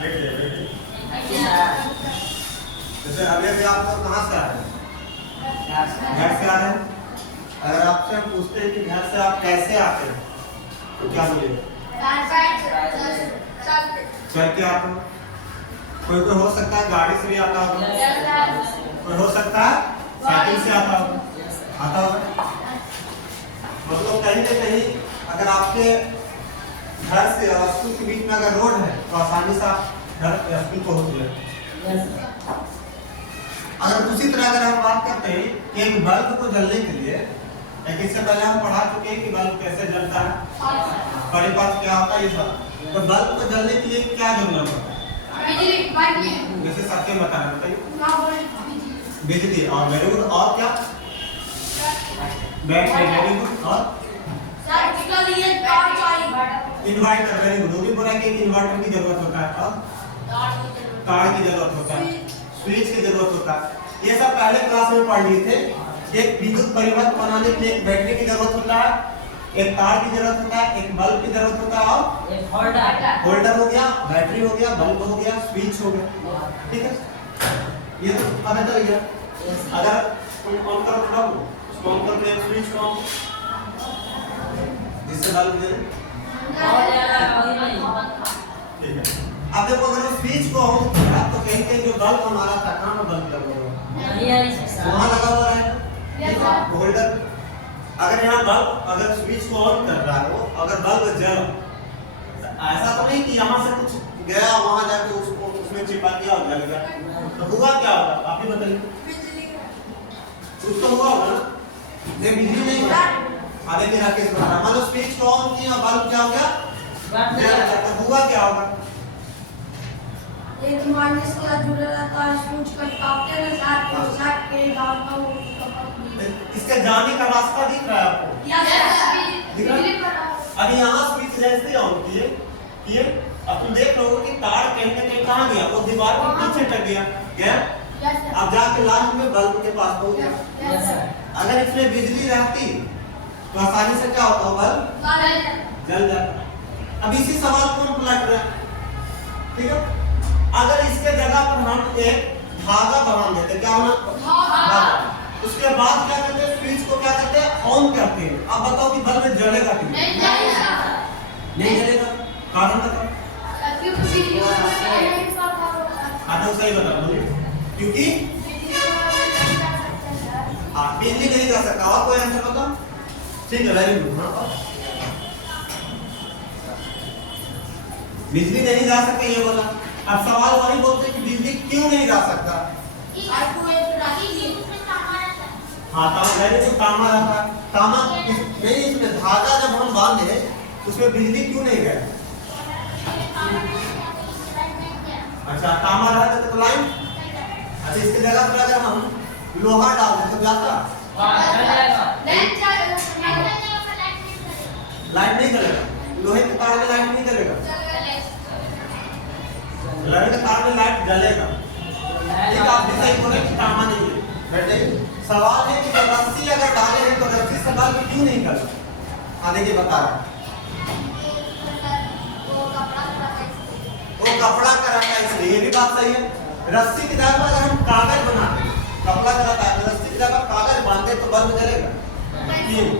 बैठिए बैठिए। जैसे अभी आप लोग कहाँ से आ रहे हैं? घर से आ रहे हैं। अगर आपसे हम पूछते हैं कि घर से आप कैसे आते हैं तो क्या बोलेगा? चल के आते हो। कोई कोई हो सकता है गाड़ी से भी आता होगा, कोई हो सकता है साइकिल से आता होगा, आता होगा। मतलब कहीं ना कहीं अगर आपके घर से और स्कूल के बीच में अगर रोड है तो आसानी से आप घर स्कूल पहुंच गए। अगर उसी तरह अगर हम बात करते हैं कि एक बल्ब को जलने के लिए, इससे पहले हम पढ़ा चुके हैं कि बल्ब कैसे जलता है, परिपथ क्या होता है, ये सब। तो बल्ब को जलने के लिए क्या जरूरत होता है? जैसे सत्य बताना बताइए। बिजली। और वेरी गुड। और क्या? बैटरी। Very good. और इन्वर्टर। Very good. वो भी बोला कि इन्वर्टर की जरूरत होता है और तार की जरूरत होता है, स्विच की जरूरत होता है। ये सब पहले क्लास में पढ़ लिए थे। एक विद्युत परिपथ बनाने के लिए एक बैटरी की जरूरत होता है, एक तार की जरूरत होता है, एक बल्ब की जरूरत होता है और एक होल्डर हो गया, बैटरी हो गया, बल्ब हो गया, स्विच हो गया। ठीक है, ये तो पता चल गया। अगर तुम ऑन करो थोड़ा उसको ऑन करके एक स्विच को जिससे बल्ब दे। ठीक है। अब देखो अगर स्विच को ऑन किया तो कहीं कहीं जो बल्ब हमारा था कहाँ में बल्ब लगा हुआ वहाँ लगा हुआ है होल्डर। अगर यहाँ बल्ब अगर स्विच को ऑन कर रहा हो, अगर बल्ब जल, ऐसा तो नहीं कि यहाँ से कुछ गया वहाँ जाके उसको उसमें चिपका दिया और जल गया, तो हुआ क्या होगा आप ही बताइए? कुछ तो हुआ होगा ना, ये बिजली नहीं है। आगे के राकेश बता रहा मतलब स्विच को ऑन किया बल्ब क्या हो गया, तो हुआ क्या होगा? एक माइनस का जुड़ा रहता है, स्विच को काटते हैं साथ के डालता हूँ। इसके जाने का रास्ता दिख रहा है आपको? दिख रहा है? अभी यहाँ स्विच जैसे ऑन किए अब तुम देख लोगे कि तार कहीं ना कहीं कहाँ गया, वो दीवार के पीछे टक गया। अब जाके लास्ट में बल्ब के पास पहुंच गया। अगर इसमें बिजली रहती तो आसानी से क्या होता, बल्ब जल जाता। अब इसी सवाल को हम पलट रहे हैं। ठीक है, अगर इसके जगह पर हम एक धागा बांध देते, क्या होना धागा, उसके बाद क्या करते हैं, स्विच को क्या करते हैं, ऑन करते हैं। अब बताओ कि बल्ब जलेगा कि नहीं जलेगा? कारण बताओ। हाँ सही बता बोलिए। क्योंकि हाँ बिजली नहीं जा सकता। और कोई आंसर बताओ? ठीक है, वेरी गुड। बिजली नहीं जा सकता ये बोला। अब सवाल वही बोलते कि बिजली क्यों नहीं जा सकता? हाँ तामा रहता है। तामा नहीं, इसमें धागा जब हम बांधे उसमें बिजली क्यों नहीं गया? अच्छा तामा रहता तो लाइन। अच्छा इसकी जगह पर अगर हम लोहा डाल दें तो जाता? लाइट नहीं चलेगा। लोहे के तार में लाइट नहीं चलेगा, लोहे के तार में लाइट जलेगा। ठीक, आप भी सही बोले कि तामा नहीं है। बैठे सवाल है कि रस्सी अगर डाले हैं तो रस्सी से बल्ब क्यों नहीं निकलता? आगे के बता रहा वो कपड़ा का रहता है इसलिए। ये भी बात सही है। रस्सी की जगह पर अगर हम कागज बनाते, कपड़ा का रहता है, रस्सी की जगह पर कागज बांधते तो बल्ब जलेगा क्यों?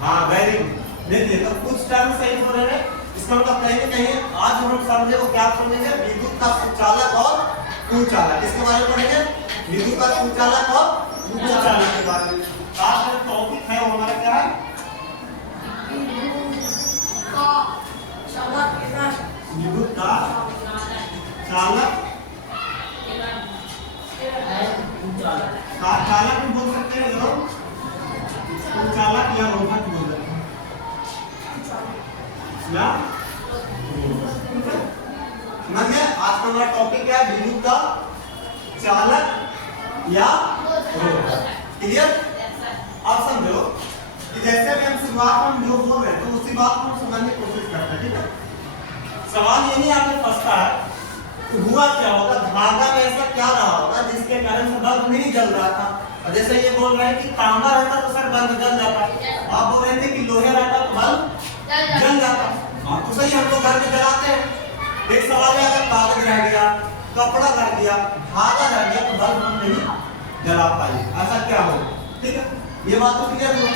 हाँ वेरी गुड। देखिए तो कुछ टर्म सही हो रहे हैं। इसका मतलब कहीं ना कहीं आज हम समझे वो क्या समझेंगे, विद्युत का सुचालक और कुचालक। इसके बारे में पढ़ेंगे, विद्युत का सुचालक और कुचालक के बारे में। आज का टॉपिक है वो हमारा क्या है, विद्युत का चालक चालक भी बोल सकते हैं लोग, कुचालक या रोधक बोल सकते हैं या समझिए। आज का हमारा टॉपिक है विद्युत का चालक या रोधक। क्लियर? आप समझो कि जैसे भी हम शुरुआत में जो बोल रहे हैं तो उसी बात को हम समझने की कोशिश करते हैं। ठीक है, सवाल ये नहीं आपने फंसता है तो हुआ क्या होगा, धागा में ऐसा क्या रहा होगा जिसके कारण से बल्ब नहीं जल रहा था। और जैसे ये बोल रहे हैं कि तांबा रहता तो सर बल्ब जल जाता, आप बोल रहे थे कि लोहे रहता तो बल्ब कपड़ा रह गया, धागा रह गया, तो बल्ब हम नहीं जला पाएंगे। ऐसा क्या हो, ठीक है, ये बात तो क्लियर हो।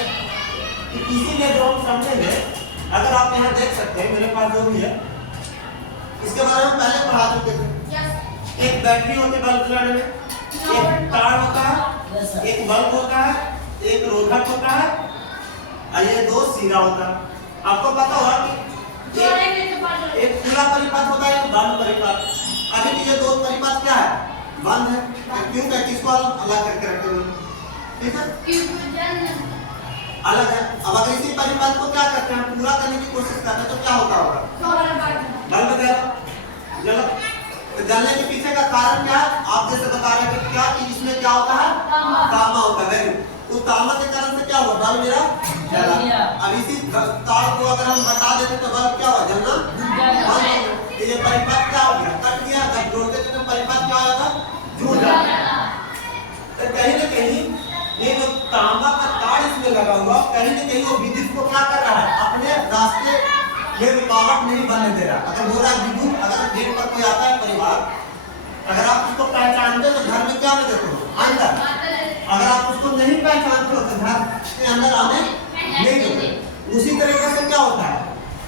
तो इसीलिए जो हम समझेंगे, अगर आप यहाँ देख सकते हैं मेरे पास जो भी है, इसके बारे में पहले पढ़ा चुके थे। एक बैटरी होती है बल्ब जलाने में, एक तार होता है, एक बल्ब होता है, एक रोधक होता है, और ये दो सिरा होता है। आपको पता होगा कि एक खुला परिपथ होता है, एक बंद परिपथ। अभी ये दो परिपथ क्या है, बंद है, क्यों क्या किसको अलग करके रखे हुए, ठीक है, अलग है। अब अगर इसी परिपथ को क्या करते हैं, पूरा करने की कोशिश करते हैं, तो क्या होता होगा, बल्ब जला। तो जलने के पीछे का कारण क्या है, आप जैसे बता रहे हैं क्या कि इसमें क्या होता है, तांबा होता है। तो तांबा के कारण से क्या हुआ, बल्ब मेरा जला। अब इसी तार को अगर हम हटा देते तो बल्ब क्या हुआ, जलना बंद हो गया। ये परिपथ क्या हो गया, कट गया। जब जोड़ते थे तो परिपथ क्या होगा, जुड़ जाता। तो कहीं ना कहीं ये जो तांबा का तार इसमें लगा हुआ, कहीं ना कहीं वो विद्युत को क्या कर रहा है, अपने रास्ते में रुकावट नहीं बनने दे रहा। अगर बोला विद्युत, अगर गेट पर कोई आता है परिवार, अगर आप उसको पहचानते हो तो घर में क्या में देते हो, अंदर। अगर आप उसको नहीं पहचानते हो तो घर के अंदर आने नहीं देते। उसी तरीके से क्या होता है,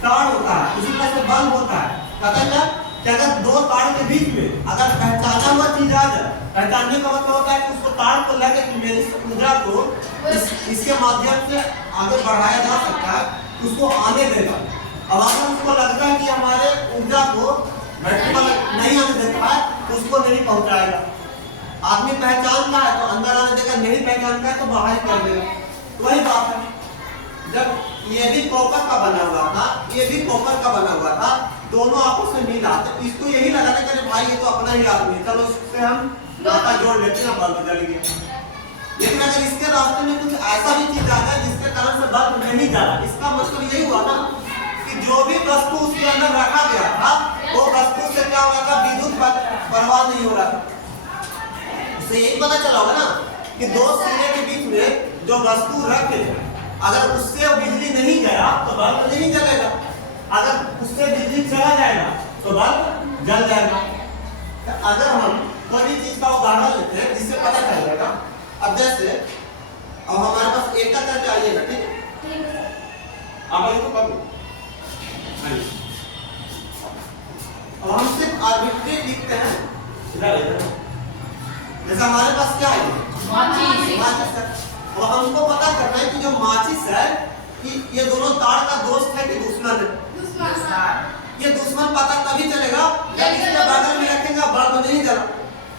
तार होता है, उसी तरह से बल्ब होता है। पता क्या कि अगर दो तार के बीच में अगर पहचाना हुआ चीज आ जाए, पहचानने का मतलब होता है कि उसको तार को लगे कि मेरी ऊर्जा को इसके माध्यम से आगे बढ़ाया जा सकता है, उसको आने देगा। अब अगर उसको लगता है कि हमारे ऊर्जा को बैटरी वाला नहीं आने देता है, तो उसको नहीं पहुंचाएगा। आदमी पहचानता है तो अंदर आने देगा, नहीं पहचानता है तो बाहर कर देगा। वही बात है, जब ये भी कॉपर का बना हुआ था, ये भी कॉपर का बना हुआ था, दोनों आपस में मिला, तो इसको यही लगाने के लिए भाई ये तो अपना ही आदमी, चलो इससे हम नाता जोड़ लेते हैं, बल्ब जल गया। लेकिन अगर इसके रास्ते में कुछ ऐसा भी चीज आ जाए जिसके कारण से बल्ब नहीं जला, इसका मतलब यही हुआ ना कि जो भी वस्तु उसके अंदर रखा गया था, वो वस्तु से क्या हो रहा था, विद्युत प्रवाह नहीं हो रहा था। इससे यही पता चला होगा ना कि दो सिरे के बीच में जो वस्तु रखे, अगर उससे बिजली नहीं गया तो बल्ब नहीं जलेगा, अगर उससे बिजली चला जाएगा तो बल्ब जल जाएगा। तो अगर हम कोई भी चीज का उदाहरण लेते हैं जिससे पता चल जाएगा, अब जैसे अब हमारे पास एक का करके आइएगा, ठीक है, अब इसको कब अब हम सिर्फ आर्बिट्री लिखते हैं, जैसे हमारे पास क्या है, माचिस है। अब हमको पता करना है कि जो माचिस है कि ये दोनों तार का दोस्त है कि दुश्मन है। ये दुश्मन पता तभी चलेगा जब इसके बगल में रखेगा, बल्ब नहीं जला।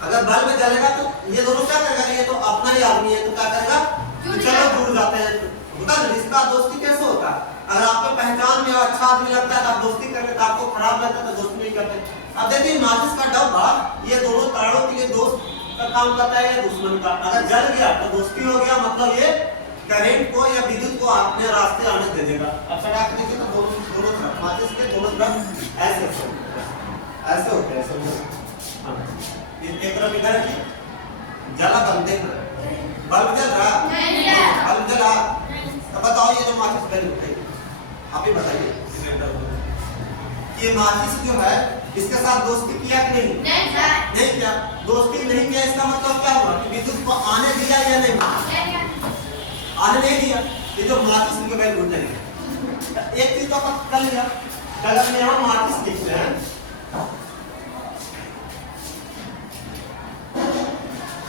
अगर बल्ब जलेगा तो ये दोनों क्या करेगा, ये तो अपना ही आदमी है, तो क्या करेगा, तो चलो जुड़ जाते हैं। होता है रिश्ता, दोस्ती कैसे होता है, अगर आपको पहचान में अच्छा आदमी लगता है तो आप दोस्ती कर लेते, आपको खराब लगता है तो दोस्ती नहीं करते। अब देखिए माचिस का डब्बा ये दोनों तारों के लिए दोस्त का काम करता है या दुश्मन का। अगर जल गया तो दोस्ती हो गया, मतलब ये करंट को या विद्युत को अपने रास्ते आने दे देगा। अब सटा के देखिए तो दोनों तरफ माचिस के दोनों तरफ ऐसे होते हैं, ऐसे एक तरफ इधर जला, बल्ब देख रहा, बल्ब जल रहा, बल्ब जला, तो बताओ ये जो माचिस गली उठेगी, आप ही बताइए, ये माचिस जो है इसके साथ दोस्ती किया कि नहीं किया, दोस्ती नहीं किया, इसका मतलब क्या हुआ कि विद्युत को आने दिया या नहीं, आने नहीं दिया। ये जो माचिस की गली उठेगी, एक चीज तो अपन कर लिया, अगर हम यहाँ माचिस लिखते हैं,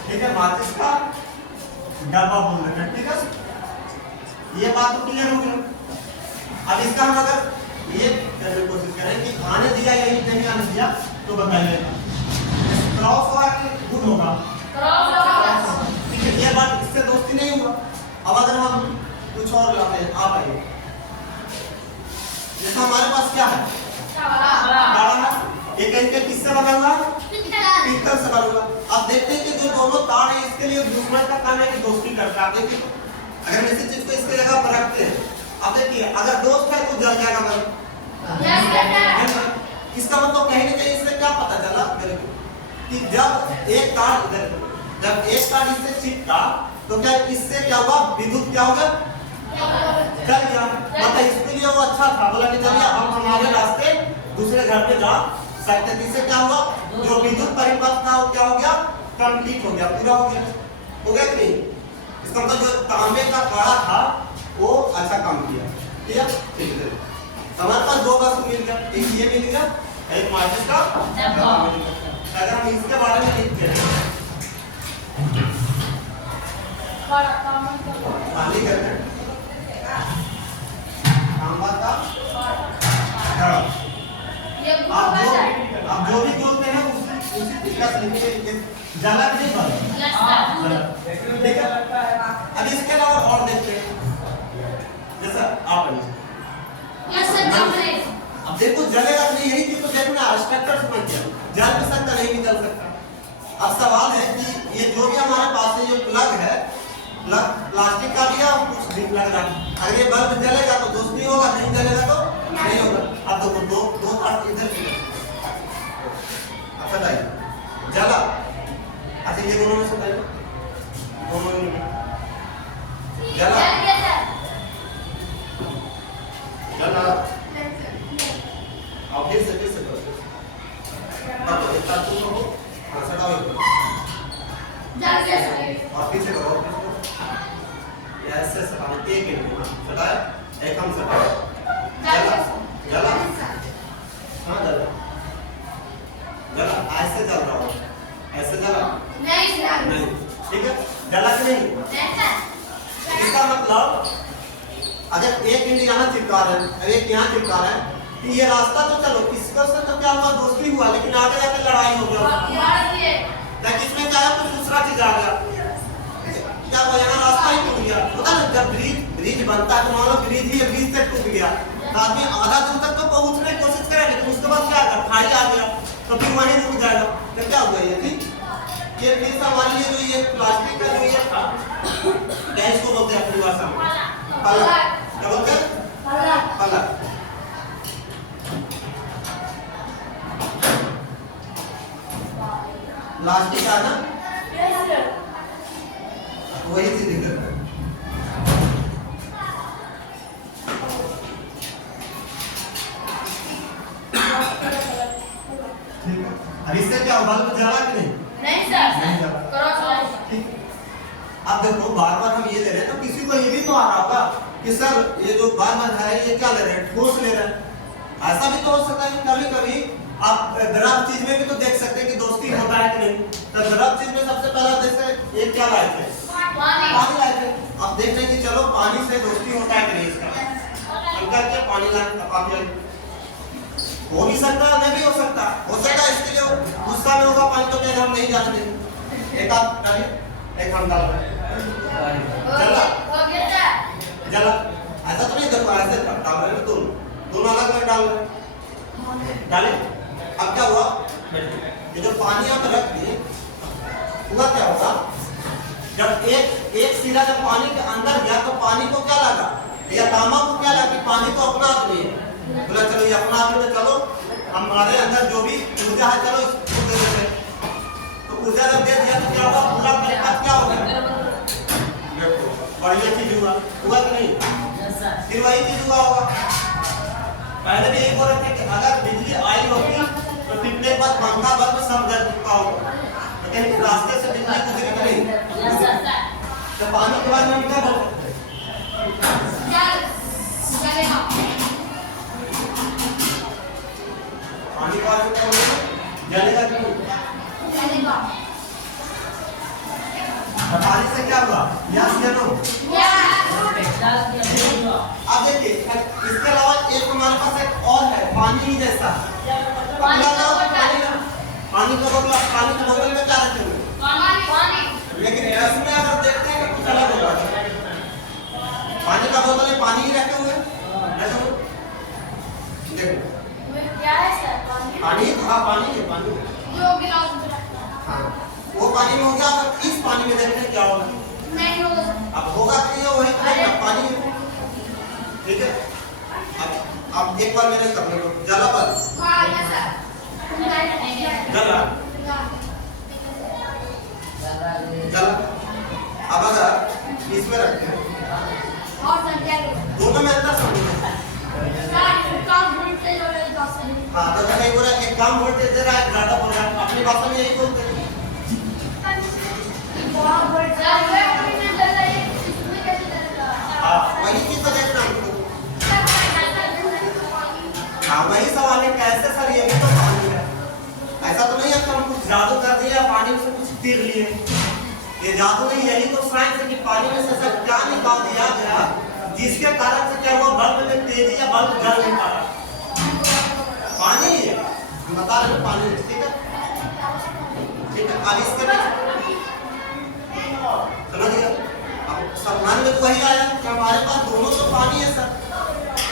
ठीक है, माचिस का डब्बा बोल रहे हैं, ठीक है, ये बात तो क्लियर हो गई। अब इसका हम अगर ये करने की कोशिश करें कि आने दिया या नहीं आने दिया, तो बताइए क्रॉस होगा कि गुड होगा, ठीक है, ये बात, इससे दोस्ती नहीं हुआ। अब अगर हम कुछ और लाते हैं, आप आइए, जैसे हमारे पास क्या है, एक किससे बना हुआ, पीतल से बना हुआ। अब देखते हैं कि जो दोनों तार है इसके लिए दुश्मन का काम है कि दोस्ती करता है। देखिए अगर इसी चीज को इसके जगह पर रखते हैं, अब देखिए अगर दोस्त है तो जल जाएगा बल्ब, इसका मतलब कहीं ना कहीं इससे क्या पता चला मेरे को कि जब एक तार इससे चिपका तो क्या इससे क्या हुआ, विद्युत क्या होगा, जल गया। मतलब इसके लिए वो अच्छा था, बोला कि चलिए हम हमारे रास्ते दूसरे घर पे जा 37 से क्या हुआ, जो विद्युत परिपथ था वो क्या हो गया, कंप्लीट हो गया, पूरा हो गया कि नहीं? इसका मतलब जो तांबे का कड़ा था वो अच्छा काम किया, ठीक है। हमारे पास दो वस्तु मिल गया, एक ये मिल गया, एक माचिस का डब्बा मिल गया। अगर हम इसके बारे में लिखते हैं खाली करते हैं तांबा का कड़ा, आप जो भी बोलते हैं उसी तरीका से लिखिए, जलक नहीं बन, ठीक है। अब इसके अलावा और देखते हैं, जैसा आप अब देखो जलेगा नहीं, यही चीज तो देखना, स्ट्रक्चर समझ गया, जल भी सकता नहीं भी जल सकता। अब सवाल है कि ये जो भी हमारे पास है, जो प्लग है, प्लग प्लास्टिक का भी है और कुछ भी प्लग रहा है, अगर ये बल्ब जलेगा तो दोस्ती होगा, नहीं जलेगा तो नहीं होगा। अब देखो दो पार्ट इधर की, अब बताइए जला, अच्छा ये दोनों में से बताइए, दोनों में जला जला, और फिर से करो, अब इतना तुम हो, हाँ सटाओ और फिर से करो, ऐसे सटाओ, एक मिनट सटाया, एक हम सटाओ, जला जला, हाँ जला जला, ऐसे जल रहा हो, ऐसे जला नहीं, ठीक है, जला कि नहीं? इसका मतलब अगर एक इंड यहाँ चिपका रहे हैं, एक यहाँ चिपका रहे हैं, तो ये रास्ता तो चलो किसका से तो क्या हुआ, दोस्ती हुआ, लेकिन आगे जाकर लड़ाई हो गया, लेकिन इसमें क्या है, कुछ दूसरा चीज आ गया, क्या हुआ, यहाँ रास्ता ही टूट गया। होता ना जब ब्रिज बनता है तो मान लो ब्रिज ही ब्रिज से टूट गया, तो आदमी आधा दूर तक तो पहुंचने की कोशिश करे, लेकिन उसके बाद क्या कर, खाई आ गया, तो फिर वहीं रुक जाएगा, तो क्या हुआ ये ठीक, ये फिर हमारे लिए जो ये प्लास्टिक का जो ये था, क्या इसको बोलते हैं अपनी भाषा में, पलक, क्या बोलते हैं, पलक। प्लास्टिक का ना वही चीज दिख रहा है, अब इससे क्या बल्ब जला कि नहीं? नहीं सर, नहीं जला, ठीक। अब देखो बार बार हम ये ले रहे हैं, तो किसी को ये भी तो आ रहा होगा कि सर ये जो बार है ये क्या ले रहे हैं, ठोस ले रहे हैं। ऐसा भी तो हो सकता है कि कभी कभी आप द्रव चीज में भी तो देख सकते हैं कि दोस्ती होता है कि नहीं। तो द्रव चीज में सबसे पहला जैसे एक क्या लाए थे, पानी लाए थे। आप देख रहे हैं कि चलो पानी से दोस्ती होता है कि नहीं, इसका करके पानी लाए, काफी हो भी सकता है, नहीं भी हो सकता है, इसके लिए गुस्सा में होगा पानी, तो क्या हम नहीं जानते, एक आप डालिए, एक हम डाल रहे जला जला, ऐसा तो नहीं देखो, ऐसे डाल रहे हैं, दोनों अलग अलग डाल रहे डाले। अब क्या हुआ, ये जो पानी आप रख दिए, हुआ क्या होगा, जब एक सिरा जब पानी के अंदर गया तो पानी को क्या लगा, या तांबा को क्या लगा कि पानी को अपना आदमी है, बोला चलो ये अपना आदमी, तो चलो हमारे अंदर जो भी ऊर्जा है चलो इसको दे देते हैं। तो ऊर्जा जब दे दिया तो क्या हुआ, पूरा परिपथ क्या हो गया, बढ़िया चीज हुआ कि नहीं, फिर वही चीज हुआ होगा। पहले भी यही बोल रहे थे कि अगर बिजली आई होगी तो टिकने के बाद पंखा बल्ब सब जल चुका होगा, लेकिन रास्ते से बिजली गुजरी कि नहीं, तो पानी के बाद हम क्या बोल सकते हैं, पानी का जलेगा कि नहीं, पानी से क्या हुआ, यस या नो। अब देखिए इसके अलावा एक हमारे पास एक और है, पानी ही जैसा, पानी का बोतल, पानी की बोतल में क्या रखे हुए, लेकिन इसमें अगर देखते हैं कुछ अलग होगा, पानी का बोतल में पानी ही रखे हुए, देखो क्या है सर, पानी, हाँ पानी है, पानी जो गिलास में रखा, हाँ वो पानी में हो गया, अगर इस पानी में देखते हैं क्या होगा, नहीं होगा, अब होगा कि ये वही तो पानी है, ठीक है। अब एक बार मैंने कर लो, जला पर जला जला, अब अगर इसमें रखते हैं, दोनों में अंतर समझो, हाँ तो सही बोल रहा है, एक कम वोल्टेज दे रहा है, ज्यादा बोल रहा है, अपनी भाषा में यही बोलते हैं। हाँ वही चीज तो देखना हमको। हाँ वही सवाल है, कैसे सर ये भी तो पानी है, ऐसा तो नहीं है कि हम कुछ जादू कर दिया पानी से कुछ तीर लिए, ये जादू नहीं, यही तो साइंस है कि पानी में से सब क्या निकाल दिया गया जिसके कारण से क्या हुआ, बल्ब में तेजी या बल्ब जल नहीं पा रहा, पानी ही है, हम बता रहे हैं पानी है, ठीक है ठीक है। अब इसके समझ गया, अब सम्मान में तो वही आया कि हमारे पास दोनों तो पानी है सर,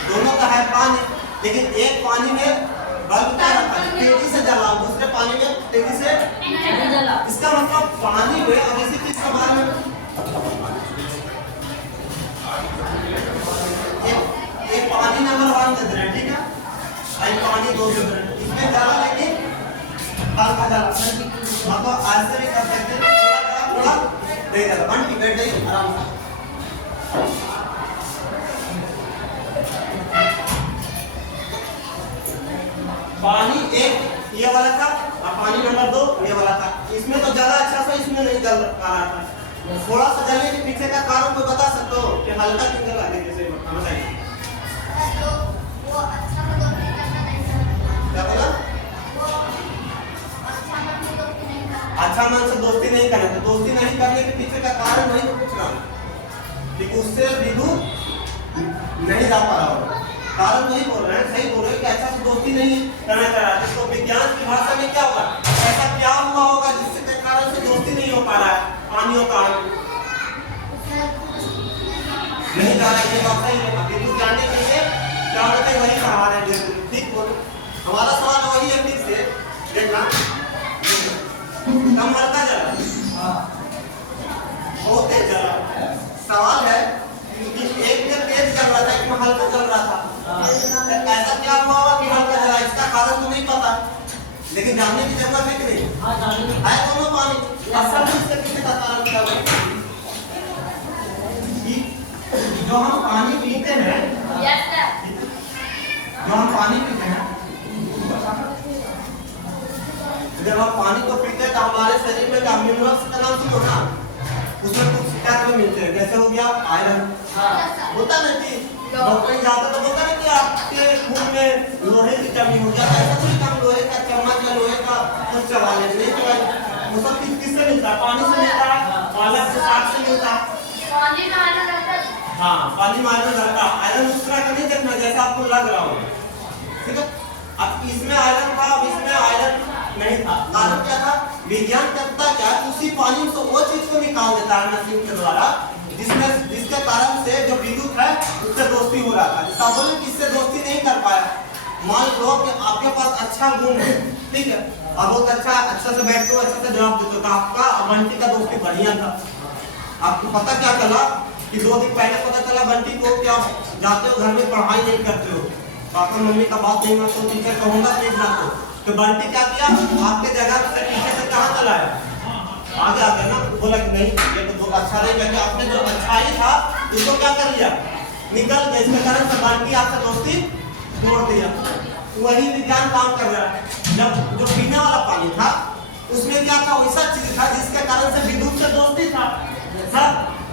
दोनों का है पानी, लेकिन एक पानी में बल्ब क्या रहता है तेजी से जला, दूसरे पानी में तेजी से नहीं जला, इसका मतलब पानी में और इसी चीज के बारे में एक पानी नंबर 1 दे रहे हैं, ठीक है, एक पानी 2 दे रहे हैं, इसमें जला लेकिन बल्ब का जला, मतलब ऐसे भी कर सकते हैं, थोड़ा दे जला, 1 टिकट दे आराम से। पानी एक ये वाला था और पानी नंबर 2 ये वाला था, इसमें तो ज्यादा अच्छा था, इसमें नहीं जल पा रहा था, थोड़ा सा जलने के पीछे का कारण कोई बता सकते हो कि हल्का क्यों जला, जैसे बताइए वो अच्छा मतलब नहीं करना नहीं सर, क्या बोला, अच्छा मन से दोस्ती नहीं करना, तो दोस्ती नहीं करने के पीछे का कारण वही तो पूछ रहा हूँ, लेकिन उससे विद्युत नहीं जा पा रहा हो, कारण वही बोल रहे हैं, सही बोल रहे हैं कि अच्छा से दोस्ती नहीं करना चाह रहा है, तो विज्ञान की भाषा में क्या होगा, ऐसा क्या हुआ होगा जिसके कारण से दोस्ती नहीं हो पा रहा है, पानियों का नहीं जा रहा है, ये बात सही है, विद्युत जानने के लिए क्या होता है वही पढ़ा रहे हैं, ठीक बोलो, हमारा सवाल वही है, ठीक से देखना, कम हल्का जला बहुत तेज जला, सवाल है कि एक में तेज जल रहा था, एक में हल्का जल रहा था, ऐसा क्या हुआ होगा कि हल्का जला, इसका कारण तो नहीं पता, लेकिन जानने की जरूरत है कि नहीं, है दोनों पानी, असल में इसके पीछे का कारण क्या है, जो हम पानी पीते हैं, जो हम पानी पीते हैं, जब हम पानी को पीते हैं तो हमारे शरीर में क्या मिनरल्स का नाम सुनो ना, उसमें कुछ तत्व मिलते हैं, जैसे हो गया आयरन, होता ना कि डॉक्टर जाता तो बोलता ना कि आपके खून में लोहे की कमी हो गया, ऐसा कोई कम लोहे का चम्मच या लोहे का कुछ चबा ले नहीं चबा, वो सब किससे मिलता है, पानी से मिलता है, पालक से साग से मिलता है, पानी में आयरन रहता है, हाँ पानी में आयरन रहता है, आयरन उस तरह का नहीं देखना जैसा आपको लग रहा हो, ठीक है, अब इसमें आयरन था, अब इसमें आयरन नहीं था, कारण क्या था, विज्ञान करता क्या, उसी पानी से वो चीज को निकाल देता है मशीन के द्वारा जिसके कारण से जो विद्युत है उससे दोस्ती हो रहा था, जिसका बोले कि इससे दोस्ती नहीं कर पाया, मान लो कि आपके पास अच्छा गुण है, ठीक है, और बहुत अच्छा से बैठते हो, अच्छे से जवाब देते हो, तो आपका बंटी का दोस्ती बढ़िया था, आपको पता क्या चला कि 2 दिन पहले पता चला बंटी को क्या जाते हो घर में पढ़ाई नहीं करते हो, पापा मम्मी का बात नहीं मानते हो, टीचर कहूंगा नहीं मानते, तो बंटी क्या किया, आपके जगह से पीछे से कहाँ चला है, आगे आ गया ना, बोला कि नहीं ये तो अच्छा नहीं करके आपने जो अच्छाई था उसको क्या कर लिया, निकल गया, इसके कारण से बंटी आपसे दोस्ती तोड़ दिया, वही विज्ञान काम कर रहा है, जब जो पीने वाला पानी था उसमें क्या था, वैसा चीज था जिसके कारण से विद्युत से दोस्ती था,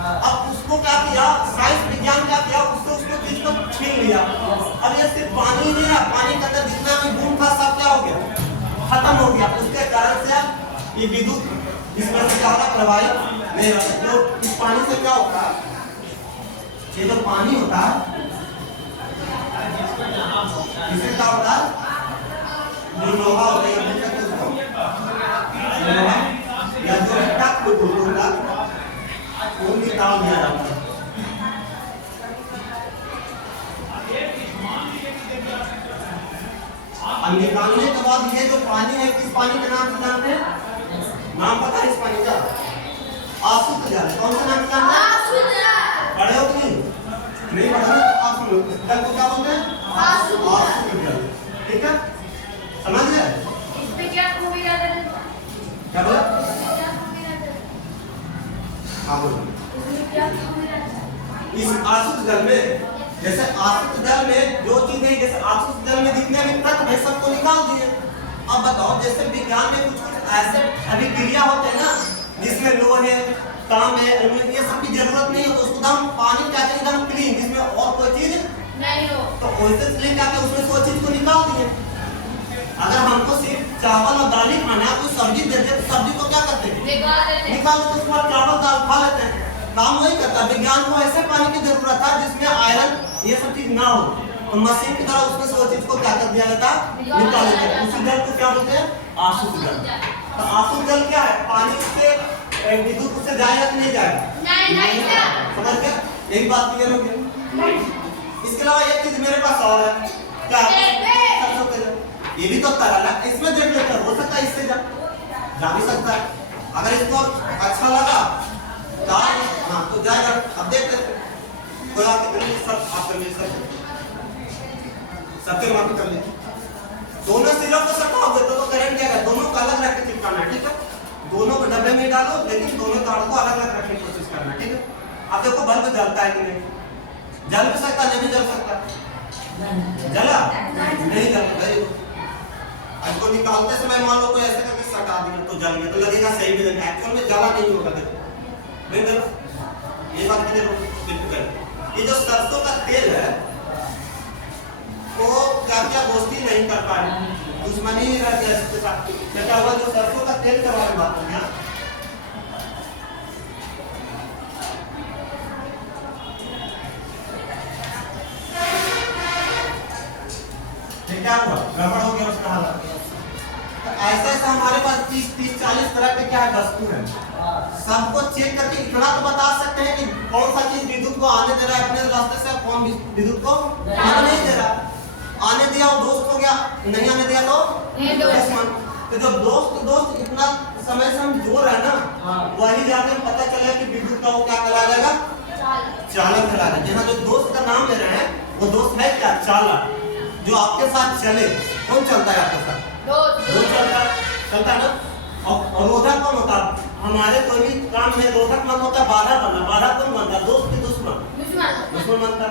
अब उसको क्या किया, साइंस विज्ञान क्या किया, उसको चीज को छीन लिया, अब ये सिर्फ पानी नहीं है, पानी के अंदर जितना भी गुण था सब क्या हो गया, खत्म हो गया, उसके कारण से ये विद्युत इसमें से क्या होता प्रवाहित नहीं होता, जो इस पानी से क्या होता है, ये जो पानी होता है इससे क्या होता है, जो लोहा होता है या जो टक होता वो निकाल दिया जाता है, अब निकालने के बाद ये जो पानी है किस पानी के नाम से जानते हैं, नाम पता है इस पानी का, आशुद्ध जल, कौन सा नाम से जानते हैं, आशुद्ध जल, पढ़े हो कि नहीं पढ़े, आशुद्ध जल को क्या बोलते हैं, आशुद्ध जल, ठीक है, समझ गए, इसमें क्या खूबी रहता है, क्या बोला, हाँ बोलो, इसमें क्या खूबी रहता है, इस आशुद्ध जल में जैसे आश्रित जल में जो चीजें, जैसे आश्रित जल में जितने भी तत्व है सबको निकाल दिए। अब बताओ, जैसे विज्ञान में कुछ कुछ ऐसे अभिक्रिया होते हैं ना जिसमें लोहे, तांबे, एल्युमिनियम ये सब की जरूरत नहीं हो, तो उसको हम पानी क्या करें एकदम क्लीन, जिसमें और कोई चीज नहीं हो, तो वैसे क्लीन करके उसमें से वो चीज को निकाल दिए। अगर हमको सिर्फ चावल और दाल ही खाना है, कोई सब्जी दे दे तो सब्जी को क्या करते हैं, निकाल देते, उसके बाद चावल दाल खा लेते हैं। काम वही करता है। विज्ञान को ऐसे पानी की जरूरत है जिसमें आयरन ये सब चीज ना हो, तो मशीन की तरह उसमें से वो चीज को क्या कर दिया जाता है, निकाल देते हैं। उसी जल को क्या बोलते हैं, आसुत जल। तो आसुत जल क्या है, पानी से विद्युत उससे जाएगा कि नहीं जाएगा, नहीं समझ गए, यही बात क्लियर हो गई। इसके अलावा एक चीज मेरे पास और है, क्या ये भी तो तरल है, इसमें देख लेते हैं, हो सकता है इससे जा भी सकता है। अगर इसको अच्छा लगा हाँ तो जाएगा। अब देख लेते हैं, कोई आप कर ले सबके माफी कर ले, दोनों सिरों को सटा हो गए तो करंट क्या है, दोनों को अलग रख के चिपकाना है, ठीक है। दोनों को डब्बे में डालो, लेकिन दोनों तार को अलग अलग रखने की कोशिश करना है, ठीक है। अब देखो बल्ब जलता है कि नहीं, जल भी सकता, नहीं भी जल सकता, जला नहीं जलता, वेरी गुड। इसको निकालते समय मान लो कोई ऐसे करके सटा दिया तो जल गया, तो लगेगा सही भी लगेगा, एक्चुअल में जला नहीं होगा। देखो नहीं जला, ये बात बिल्कुल। ये जो सरसों का तेल है वो क्या क्या दोस्ती नहीं कर पा रही, दुश्मनी ही रह गया इसके साथ। क्या हुआ, जो सरसों का तेल के बारे में बात करें, क्या हुआ, गड़बड़ हो गया उसका हालत। तो ऐसा ऐसा हमारे पास 30-40 तरह के क्या वस्तु है, सबको चेक करके इतना तो बता सकते हैं कि कौन सा चीज विद्युत को आने दे रहा है अपने रास्ते से, कौन विद्युत को आने नहीं दे रहा। आने दिया वो दोस्त हो गया, नहीं आने दिया तो दुश्मन। तो जब दोस्त इतना समय से हम जोड़ रहे हैं ना, वही जाके पता चलेगा कि विद्युत का वो क्या कहला जाएगा, चालक कहला जाएगा। जहाँ जो दोस्त का नाम ले रहे हैं वो दोस्त है क्या, चालक, जो आपके साथ चले। कौन चलता है आपके साथ, दोस्त चलता है ना। और रोधक कौन होता है, हमारे कोई भी काम में रोधक मत होता, बाधा बनना, बाधा कौन बनता, दोस्त की दुश्मन बनता।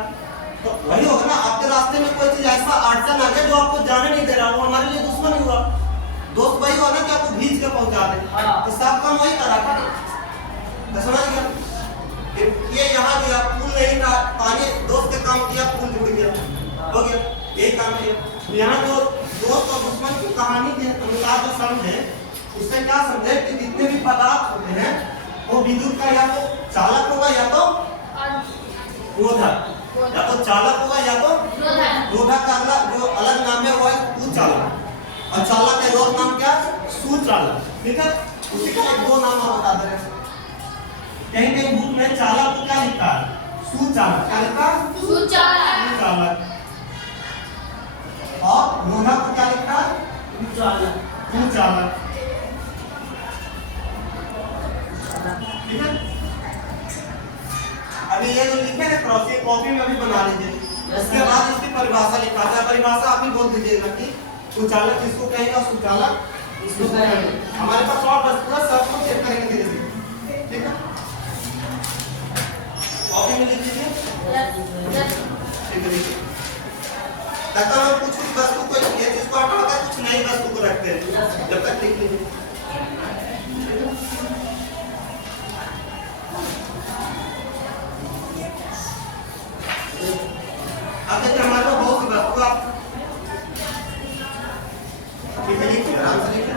तो वही होगा ना, आपके रास्ते में कोई चीज ऐसा अड़चन आ गया जो आपको जाने नहीं दे रहा, वो हमारे लिए दुश्मन ही हुआ। दोस्त वही हुआ ना कि आपको खींच के पहुंचा दे, तो सब काम वही करा था, समझ गया। ये यहाँ दिया पुल नहीं था, पानी दोस्त के काम किया, पुल जुड़ गया, हो गया, यही काम किया। तो यहाँ जो दोस्त और दुश्मन की कहानी के अनुसार जो समझे, उससे क्या समझे कि जितने भी पदार्थ होते हैं वो विद्युत का या तो चालक होगा या तो रोधक, या तो चालक होगा या तो रोधक। का अगला जो अलग नाम है वो है कुचालक, और चालक का और नाम क्या, सुचालक, ठीक है। उसी का दो नाम हम बता दे रहे हैं। कहीं बुक में चालक को क्या लिखा है, सुचालक, क्या लिखा है, सुचालक। और रोधक को क्या लिखा है, कुचालक, ठीक है। अभी ये जो लिखे ना क्रॉस, ये कॉपी में भी बना लीजिए। उसके बाद इसकी परिभाषा लिखा है, परिभाषा आप ही बोल दीजिएगा कि कुचालक किसको कहेगा, सुचालक इसको कहेगा। हमारे पास और बस पूरा सब कुछ चेक करेंगे धीरे धीरे, ठीक है। कॉपी में लिख लीजिए, ठीक है। तब तक हम कुछ वस्तु को ये चीज को हटाकर कुछ नई वस्तु को रखते हैं, जब तक लिख लीजिए। अब देखिए हमारे पास बहुत सी वस्तु, आप लिखिए, आराम से लिखिए।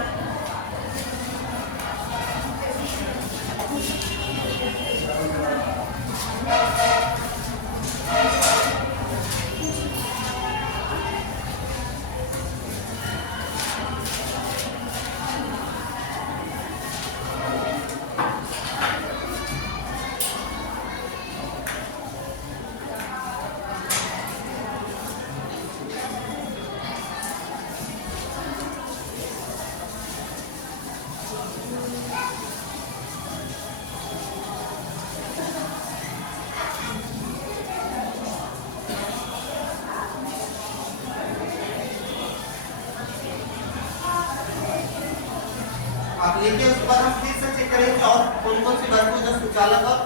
आप लिखिए, उसके बाद हम फिर से चेक करेंगे और कौन कौन सी वस्तु जो सुचालक और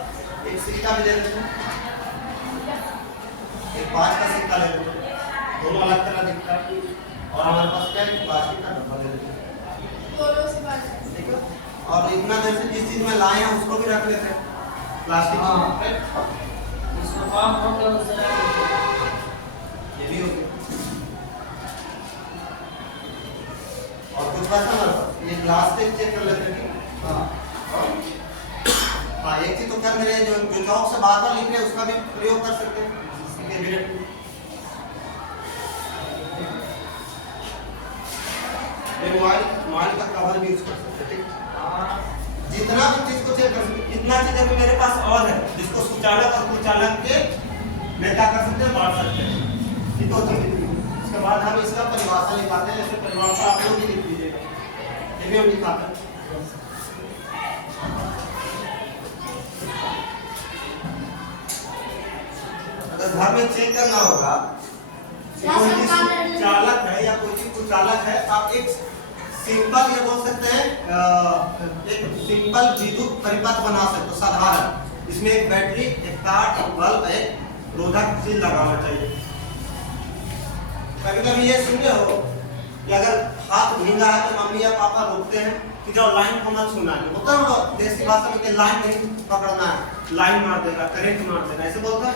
एक सिक्का भी ले लेते हैं। 5 का सिक्का ले लो, दोनों अलग तरह दिखता है। और हमारे पास क्या है, प्लास्टिक का डब्बा ले लेते हैं, ठीक है। और इतना देर से जिस चीज में लाए हैं उसको भी रख लेते हैं, प्लास्टिक इसको काम हो गया उस ये भी हो गया। और कुछ बचा हमारे पास, ये ग्लास से चेक कर लेते हैं। हाँ, एक चीज तो कर मेरे जो चौक से बार बार लिख रहे हैं उसका भी प्रयोग कर सकते हैं। मोबाइल का कवर भी यूज कर सकते हैं, ठीक। जितना भी चीज को चेक कर सकते हैं, इतना चीज अभी मेरे पास और है जिसको सुचालक और कुचालक के मैं क्या कर सकते हैं, बांट सकते हैं। ये दो चीजें। इसके बाद हम इसका परिभाषा निकालते हैं, जैसे परिभाषा आप लोग भी लिख लीजिएगा, ये भी हम निकालते हैं। अगर घर में चेक करना होगा कोई चीज चालक है या कोई चीज कुचालक है, आप एक सिंपल ये बोल सकते हैं, एक सिंपल विद्युत परिपथ बना सकते हो, साधारण। इसमें एक बैटरी, एक तार, एक बल्ब, एक रोधक चीज लगाना चाहिए। कभी कभी ये सुने हो कि अगर हाथ भींगा है तो मम्मी या पापा रोकते हैं कि जो लाइन को मत छूना है, होता है ना देसी भाषा में कि लाइन नहीं पकड़ना है, लाइन मार देगा, करंट मार देगा, ऐसे बोलता है।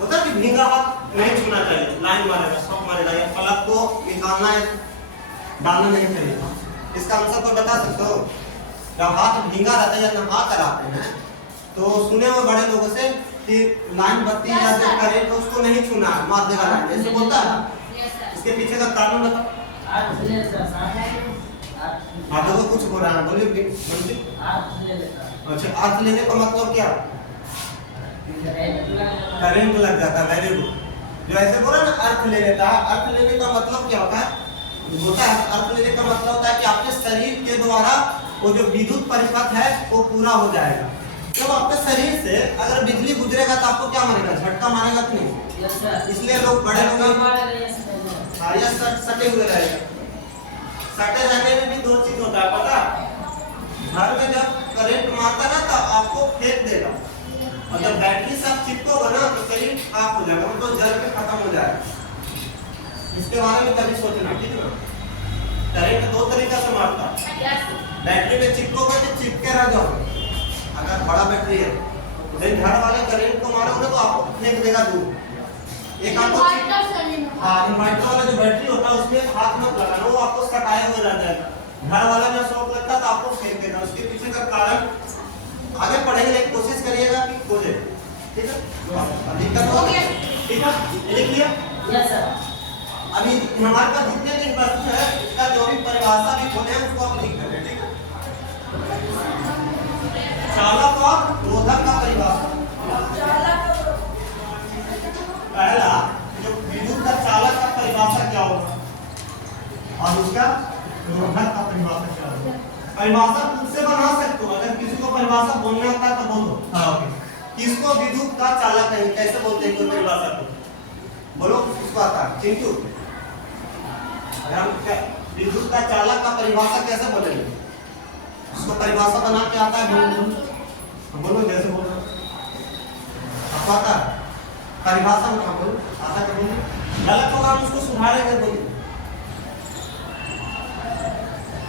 होता है कि भींगा हाथ नहीं छूना चाहिए, लाइन मारेगा, शॉक मारेगा, या पलक को निकालना है, डालना नहीं चाहिए। इसका आंसर कोई बता सकते हो? जब हाथ भींगा रहता है या नहा कर आते हैं तो सुने हुए बड़े लोगों से कि लाइन बत्ती या जो करंट तो उसको नहीं छूना है, मार देगा लाइन, ऐसे बोलता है ना। इसके पीछे का कारण बताओ। हाँ देखो कुछ हो रहा है, बोलिए। अच्छा, अर्थ लेने का मतलब क्या? करंट लग जाता है, वेरी गुड। जो ऐसे बोला ना अर्थ ले लेता है, अर्थ लेने का मतलब क्या होता है? अर्थ लेने का मतलब होता है कि आपके शरीर के द्वारा वो जो विद्युत परिपथ है वो पूरा हो जाएगा। जब आपके शरीर से अगर बिजली गुजरेगा तो आपको क्या मारेगा, झटका मारेगा कि नहीं? इसलिए लोग बड़े लोग सटे हुए रहेगा। सटे रहने में भी दो चीज होता है पता। घर में जब करंट मारता ना तो आपको फेंक देगा, और जब बैटरी से आप चिपकोगे ना तो शरीर खराब हो जाएगा, तो जल के खत्म हो जाएगा। इसके बारे में कभी सोचना, ठीक है ना। करंट दो तरीका से मारता है, बैटरी में चिपकोगे तो चिपके रह जाओगे अगर बड़ा बैटरी है, लेकिन घर वाले करंट को मारोगे तो आपको फेंक देगा दूर। एक आपको इन्वर्टर वाला जो बैटरी होता है उसमें हाथ मत लगाना, वो आपको सटाया हुआ रह जाएगा। घर वाला में शॉक लगता तो आपको फेंक देगा। उसके पीछे का कारण आगे पढ़ेंगे, लेकिन कोशिश करिएगा कि खोजे, ठीक है। दिक्कत हो गया, ठीक है, लिख लिया। Yes sir. अभी हमारे पास जितने भी वस्तु है इसका जो भी परिभाषा भी खोले हैं उसको आप लिख कर ठीक है। चालक और रोधक का परिभाषा। पहला जो विद्युत का चालक का परिभाषा क्या होगा और उसका रोधक का परिभाषा क्या होगा। परिभाषा खुद से बना सकते हो, अगर किसी को परिभाषा बोलना आता है तो बोलो। किसको विद्युत का चालक है कैसे बोलते हैं कोई परिभाषा को, बोलो किसको आता है? चिंटू, अगर हम विद्युत का चालक का परिभाषा कैसे बोलेंगे? उसको परिभाषा बना के आता है, बोलो जैसे बोलो आपको आता है परिभाषा में, बोलो आता है बोलो, गलत होगा हम उसको सुधारेंगे, बोलिए।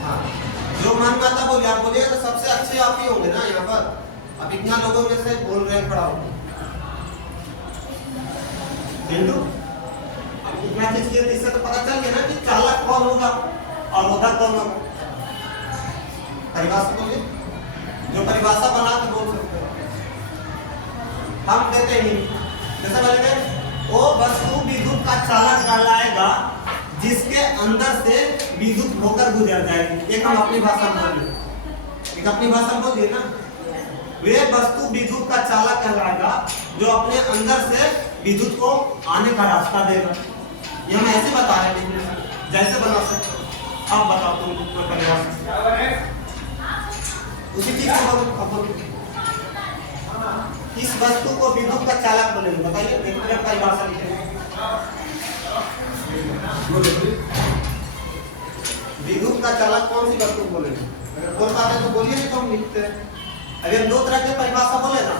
हाँ, जो मन में आता बोलिए, आप बोलिए तो सबसे अच्छे आप ही होंगे ना यहाँ पर। अब इतना लोगों में से बोल रहे हैं खड़ा होकर, अब इतना चीज किया इससे तो पता चल गया ना कि चालक कौन होगा और रोधक कौन होगा। परिभाषा बोलिए, जो परिभाषा बना के बोल सकते हैं, हम देते नहीं। जैसे बोलेंगे वो वस्तु विद्युत का चालक कहलाएगा जिसके अंदर से विद्युत होकर गुजर जाएगी। एक हम अपनी भाषा में बोलिए, एक अपनी भाषा में बोलिए ना, वे वस्तु विद्युत का चालक कहलाएगा जो अपने अंदर से विद्युत को आने का रास्ता देगा। ये हम ऐसे बता रहे हैं, जैसे बना सकते हो। अब बताओ तुम परिभाषा उसी चीज को किस वस्तु को विद्युत का चालक बोलेंगे, बताइए। एक परिभाषा लिखेंगे, विद्युत का चालक कौन सी वस्तु बोलेंगे? अगर बोल पाते तो बोलिए, नहीं तो हम लिखते हैं। अभी हम दो तरह के परिभाषा बोले ना,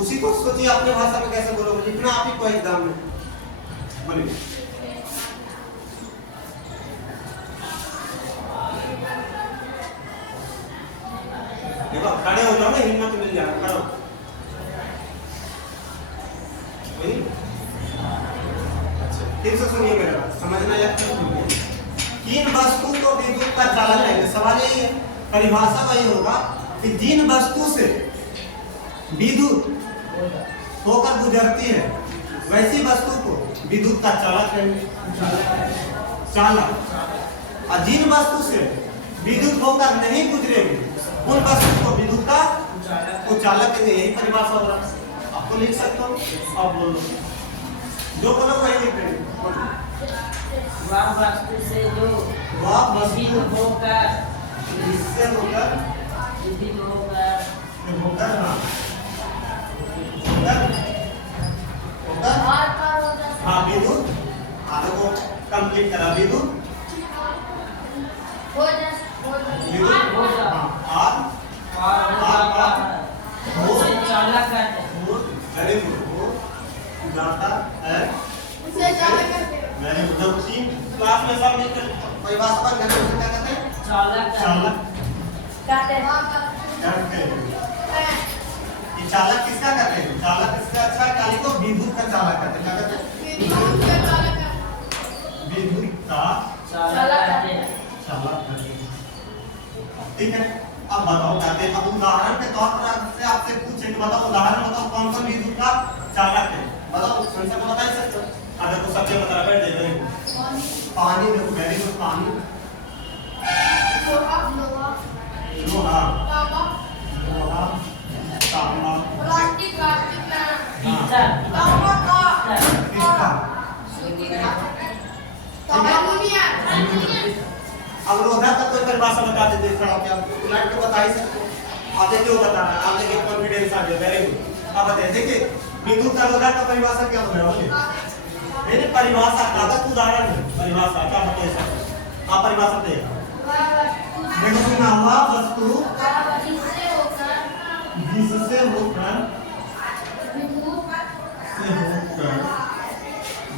उसी को सोचिए अपने भाषा में कैसे बोलोगे, लिखना आप ही को एग्जाम में। बोलिए देखो, खड़े हो जाओ ना, हिम्मत मिल जाएगा, खड़ो। अच्छा फिर से सुनिए मेरा, समझना या किन वस्तु को विद्युत का चालक कहेंगे। सवाल यही है, परिभाषा वही होगा कि जिन वस्तु से विद्युत होकर गुजरती है वैसी वस्तु को विद्युत का चालक कहेंगे, चालक। और जिन वस्तु से विद्युत होकर नहीं गुजरेगी उन वस्तु को विद्युत का उचालक कहेंगे। यही परिभाषा हो रहा है, आपको लिख सकते हो, आप बोलो जो बोलो वही लिख देंगे। वह वस्तु से जो वह वस्तु होकर इससे होकर विभिन्न होकर होकर हाँ होकर हाँ विद्युत, आगे को कंप्लीट करा, विद्युत विद्युत हाँ चालक कहते हैं। वेरी गुड, वो जाता है वेरी गुड। जब तीन क्लास में सब मिलकर परिभाषा पर गणित में क्या कहते हैं, चालक चालक कहते हैं। करते हैं। ये चालक किसका कहते हैं, चालक इसका अच्छा काली को विद्युत का चालक कहते हैं। क्या कहते हैं, विद्युत का चालक कहते हैं। चालक कहते हैं। ठीक है, अब बताओ कहते हैं, अब उदाहरण के तौर पर आपसे आपसे पूछे कि बताओ उदाहरण बताओ कौन कौन विद्युत का चालक है, बताओ संख्या को बता सकते हो। अगर को सब्जेक्ट बता रहा है दे पानी में, वेरी गुड, पानी, लोहा, लोहा, तांबा, प्लास्टिक पीतल अवरोधक का कोई परिभाषा बता दीजिए, खड़ा होकर आपको उलट के बता ही सकते हो। आप देखिए वो बता रहा है, आप देखिए कॉन्फिडेंस आ गया, वेरी गुड। अब बताइए, देखिए विद्युत अवरोधक का परिभाषा क्या बोल रहा है, मैंने परिभाषा कागज उदाहरण है, परिभाषा क्या बताइए सर, आप परिभाषा दे देखो, सुना हुआ वस्तु जिससे होकर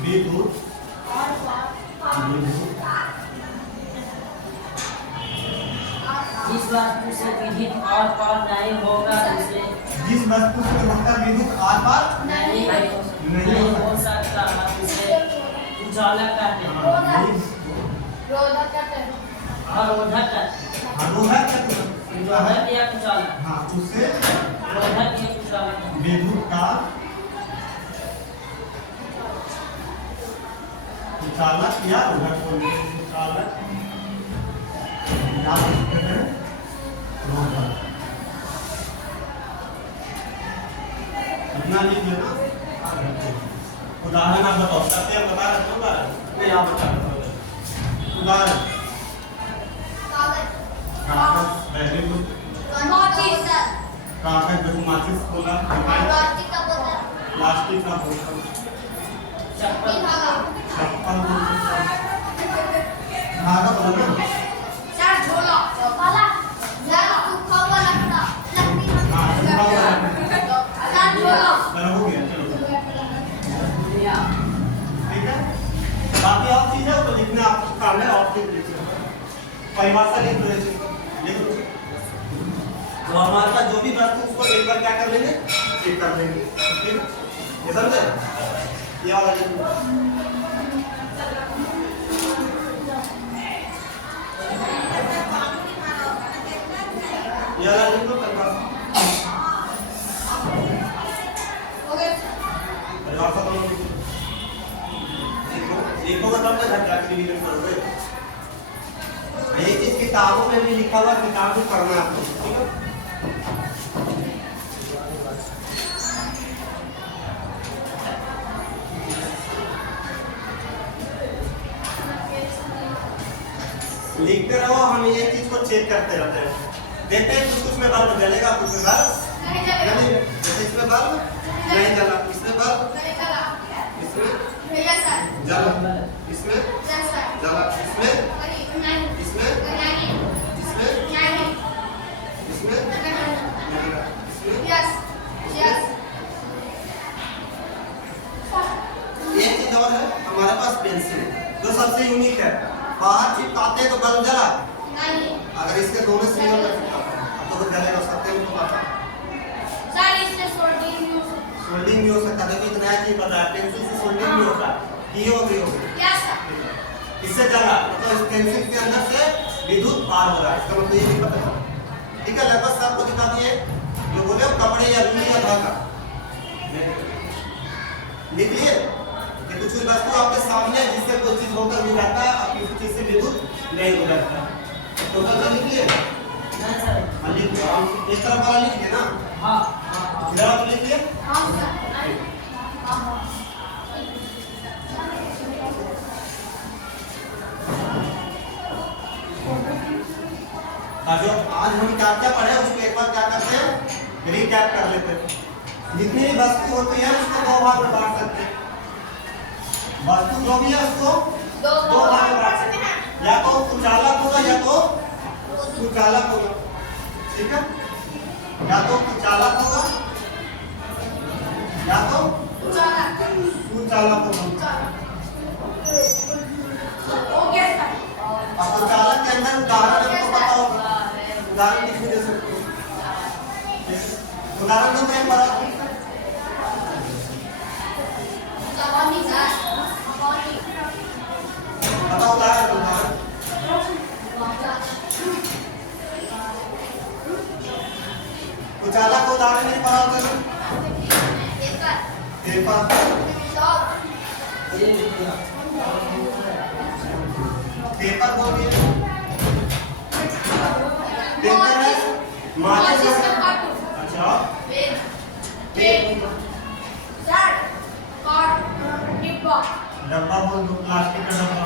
विद्युत जिस वस्तु से विद्युत आर पार नहीं होगा उसे जिस वस्तु से होकर विद्युत आर पार नहीं हो सकता हम उसे उजाला कहते हैं। रोधक कहते हैं। अवरोधक अवरोधक कहते हैं, रोधक या उजाला, हाँ उससे रोधक या उजाला विद्युत का चालक या रोधक बोलते हैं, चालक या बोलते हैं रोधक। इतना लिख लेना। उदाहरण आप बताओ, सत्य हम बता रहे हो, नहीं आप बता रहे हो। उदाहरण कागज, वेरी गुड, कागज देखो, माचिस बोला, प्लास्टिक का बोतल, चप्पल चप्पल बोला, धागा बोला ना, हाँ सूखा हुआ चलो हो गया, चलो ठीक है। बाकी और चीज है तो लिखना आपको काम है, और चीज लिख परिभाषा लिख दो, लिख दो। तो हमारे पास जो भी वस्तु उसको एक बार क्या कर लेंगे, चेक कर लेंगे, ठीक है, ये समझे, ये वाला लिख दो। ये वाला लिख दो परिभाषा, परिभाषा तो लिखोगे तब तक घंटा की रिवीजन करोगे। ये चीज किताबों में भी लिखा हुआ, किताब भी पढ़ना है आपको, ठीक है। लिखते रहो, हम ये चीज को चेक करते रहते हैं, देखते हैं कुछ में बल्ब जलेगा, कुछ में बल्ब नहीं जलेगा, जैसे इसमें बल्ब नहीं जला, इसमें बल्ब इसमें जला, इसमें जला, इसमें इसमें इसमें इसमें हमारे पास पेंसिल जो सबसे यूनिक है। बाहर चिपकाते तो बल्ब जला नहीं अगर इसके दोनों सिंगल पर चिपकाते हैं तो जलेगा। सकते हैं उनको पता सर इससे सोल्डिंग भी हो सकता सोल्डिंग भी हो सकता है। देखो इतना चीज पता है पेंसिल से सोल्डिंग भी होता है। ये हो गई हो गई है। यस सर इससे जला तो इस पेंसिल के अंदर से विद्युत पार हो रहा है। इसका मतलब ये नहीं पता चला। ठीक है लगभग सबको दिखा दिए जो बोले कपड़े या रुई या धागा लिख लिए कि कुछ वस्तु आपके सामने है जिससे कोई चीज होकर गुजरता है और किसी चीज से विद्युत नहीं गुजरता। टोटल तो लिख लिए नहीं सर। हाँ लिख लो। हम इस तरफ वाला लिख दिए ना हाँ हाँ इधर आप लिख लिए। हाँ सर हाँ जो आज हम क्या क्या पढ़े उसको एक बार क्या करते हैं रिकैप कर लेते हैं। जितनी भी वस्तु होती है उसको दो भाग में बांट सकते हैं। वस्तु जो भी है उसको दो भाग में बांट सकते हैं। या तो कुचालक होगा या तो सुचालक होगा। ठीक है या तो कुचालक होगा या तो सुचालक होगा। ओके सर और कुचालक के अंदर उदाहरण हमको पता होगा। उदाहरण किसी दे सकते हो। उदाहरण तो मैं बता बताओ उदाहरण कुचालक को उदाहरण नहीं पढ़ा होगा पेपर ये देखिए पेपर बोलिए पेपर है माचिस का अच्छा डब्बा बोल दो प्लास्टिक का डब्बा।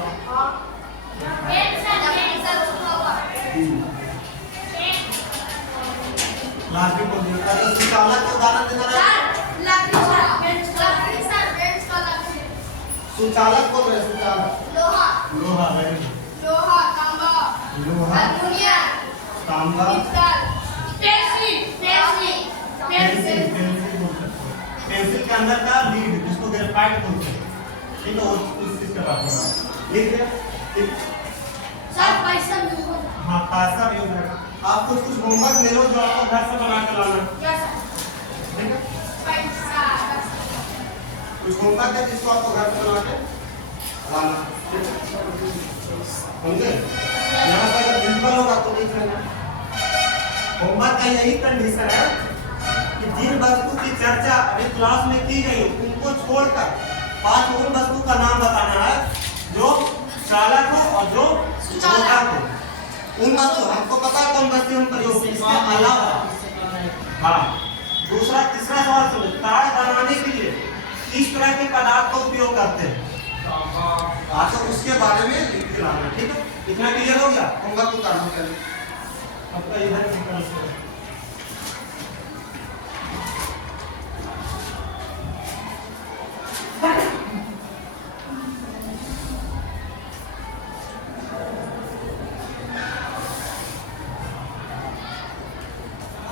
प्लास्टिक बोल दिया। अगर सुचालक के उदाहरण देना है सुचालक बोल रहे सुचालक लोहा वेरी लोहा तांबा पेंसिल बोल सकते हैं। पेंसिल के अंदर का लीड जिसको ग्रेफाइट बोलते हैं। ठीक है उस चीज का बात कर रहा हूं। लिख दिया ठीक हाँ पैसा भी होगा। आप कुछ होमवर्क ले लो जो आपको घर से बना के लाना ठीक है। कुछ होमवर्क है जिसको आपको घर से बना के लाना समझे। यहाँ पर अगर विजुअल होगा तो लिख लेना। होमवर्क का यही कंडीशन है कि जिन वस्तु की चर्चा अभी क्लास में की गई उनको छोड़कर 5 उन वस्तु का नाम बताना है जो चालक हो और जो सुचालक हो। उन वस्तु हमको पता है कौन वस्तु हम प्रयोग इसके अलावा। हाँ दूसरा तीसरा सवाल सुनो तार बनाने के लिए किस तरह के पदार्थ का उपयोग करते हैं। हाँ तो उसके बारे में लिख के लाना ठीक है। इतना क्लियर हो गया होमवर्क को करना चाहिए आपका इधर निकल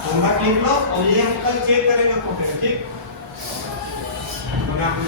होमवर्क लिख लो और ये हम कल चेक करेंगे ठीक बना के